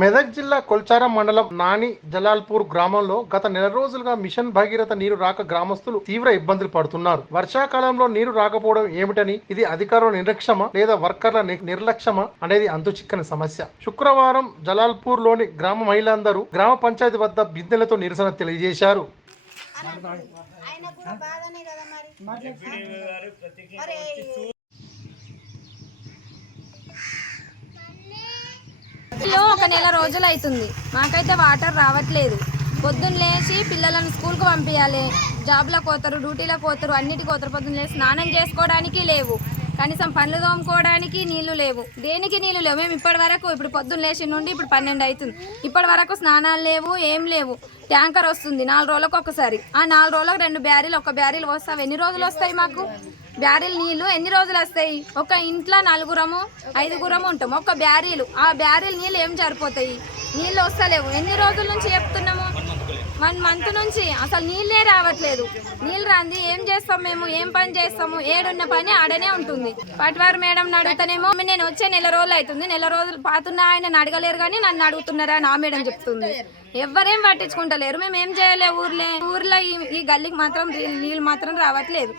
మెదక్ జిల్లా కొల్చారం మండలం నాని జలాల్పూర్ గ్రామంలో గత నెల రోజులుగా మిషన్ భగీరథ నీరు రాక గ్రామస్తులు తీవ్ర ఇబ్బందులు పడుతున్నారు. వర్షాకాలంలో నీరు రాకపోవడం ఏమిటని ఇది అధికారుల నిర్లక్ష్యమా లేదా వర్కర్ల నిర్లక్ష్యమా అనేది అంతుచిక్కని సమస్య. శుక్రవారం జలాల్పూర్లోని గ్రామ మహిళలందరూ గ్రామ పంచాయతీ వద్ద బిందెలతో నిరసన తెలియజేశారు. నెల రోజులు అవుతుంది మాకైతే వాటర్ రావట్లేదు. పొద్దున్న లేచి పిల్లలను స్కూల్కి పంపించాలి జాబ్లకు పోతారు డ్యూటీలకు పోతారు అన్నిటికి పోతారు. పొద్దున్న లేచి స్నానం చేసుకోవడానికి లేవు. కనీసం పండ్లు తోముకోవడానికి నీళ్ళు లేవు. దేనికి నీళ్ళు లేవు? మేము ఇప్పటి వరకు ఇప్పుడు పొద్దున్న లేచి నుండి ఇప్పుడు పన్నెండు అవుతుంది. ఇప్పటి వరకు స్నానాలు లేవు ఏం లేవు. ట్యాంకర్ వస్తుంది నాలుగు రోజులకు ఒకసారి. ఆ నాలుగు రోజులకు రెండు బ్యారీలు ఒక బ్యారీలు వస్తావు ఎన్ని రోజులు వస్తాయి మాకు? బ్యారీలు నీళ్ళు ఎన్ని రోజులు వస్తాయి? ఒక ఇంట్లో నలుగురము ఐదుగురము ఉంటాం. ఒక బ్యారీలు. ఆ బ్యారీలు నీళ్ళు ఏం సరిపోతాయి? నీళ్ళు వస్తలేవు. ఎన్ని రోజుల నుంచి చెప్తున్నాము? వన్ మంత్ నుంచి. అసలు నీళ్ళే రావట్లేదు. నీళ్ళు రాంది. ఏం చేస్తాం మేము? ఏం పని చేస్తాము? ఏడున్న పని ఆడనే ఉంటుంది. పట్వారు మేడం అడుగుతానేమో నేను వచ్చే నెల రోజులు అవుతుంది. నెల రోజులు పాతున్న ఆయన అడగలేరు కానీ నన్ను అడుగుతున్నారా? నా మేడం చెప్తుంది. ఎవరేం పట్టించుకుంటలేరు. మేము ఏం చేయలే ఊర్లే. ఊర్లో ఈ- ఈ గల్లీకి మాత్రం నీళ్ళు మాత్రం రావట్లేదు.